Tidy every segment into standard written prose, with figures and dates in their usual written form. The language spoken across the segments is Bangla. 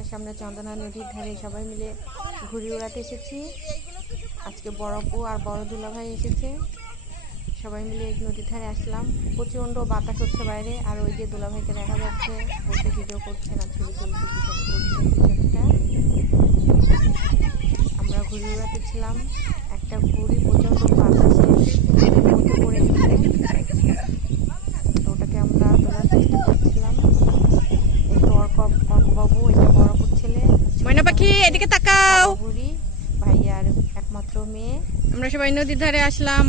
বাসার সামনে চন্দনা নদীর ধারে সবাই মিলে ঘুড়ি উড়াতে এসেছি। আজকে বড় আপু আর বড় দুলাভাই এসেছে, সবাই মিলে এই নদীর ধারে আসলাম। প্রচণ্ড বাতাস হচ্ছে বাইরে, আর ওই যে দুলাভাইকে দেখা যাচ্ছে বসে ভিডিও করছে না, ছবি তুলছে, পিছনটা আমরা ঘুড়ি উড়াতেছিলাম। একটা ঘুড়ি প্রচণ্ড বাতাসে মধ্যে পড়ে গেছে, ওটাকে আমরা তোলার চেষ্টা করছিলাম। এই তো অর্কবাবু, এটা বড় ছেলে ময়না পাখি, এদিকে তাকাও। ঘুড়ি ভাইয়ার একমাত্র মেয়ে। আমরা সবাই নদীর ধারে আসলাম,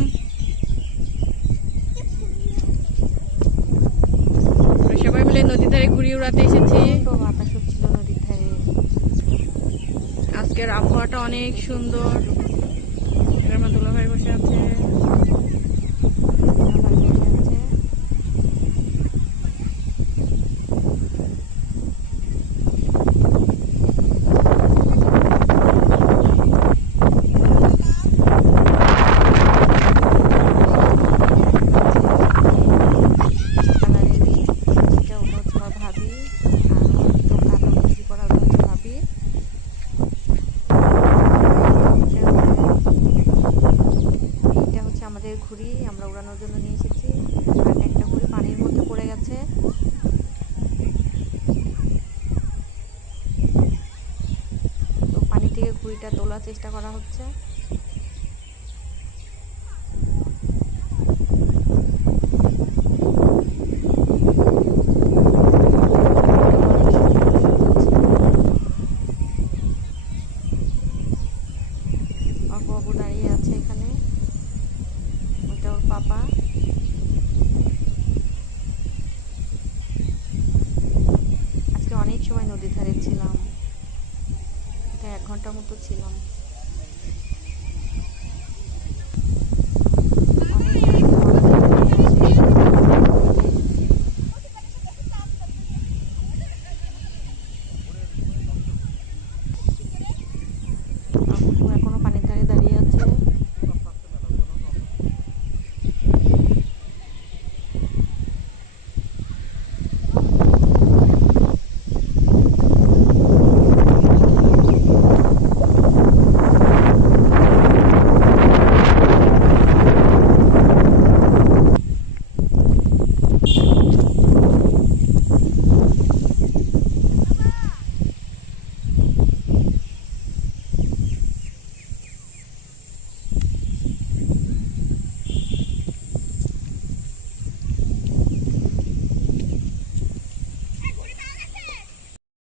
সবাই মিলে নদীর ধারে ঘুড়ি উড়াতে এসেছি। বাতাস হচ্ছিল নদীর ধারে। আজকের আবহাওয়াটা অনেক সুন্দর। আমার দুলাভাই বসে আছে। আমাদের ঘুড়ি আমরা উড়ানোর জন্য নিয়ে এসেছি, আর একটা ঘুড়ি পানির মধ্যে পড়ে গেছে। তো পানি থেকে ঘুড়িটা তোলার চেষ্টা করা হচ্ছে। অর্কবাবু দাঁড়িয়ে আছে এখানে, ওটা ওর পাপা। আজকে অনেক সময় নদীর ধারে ছিলাম, 1 ঘন্টা মতো ছিলাম।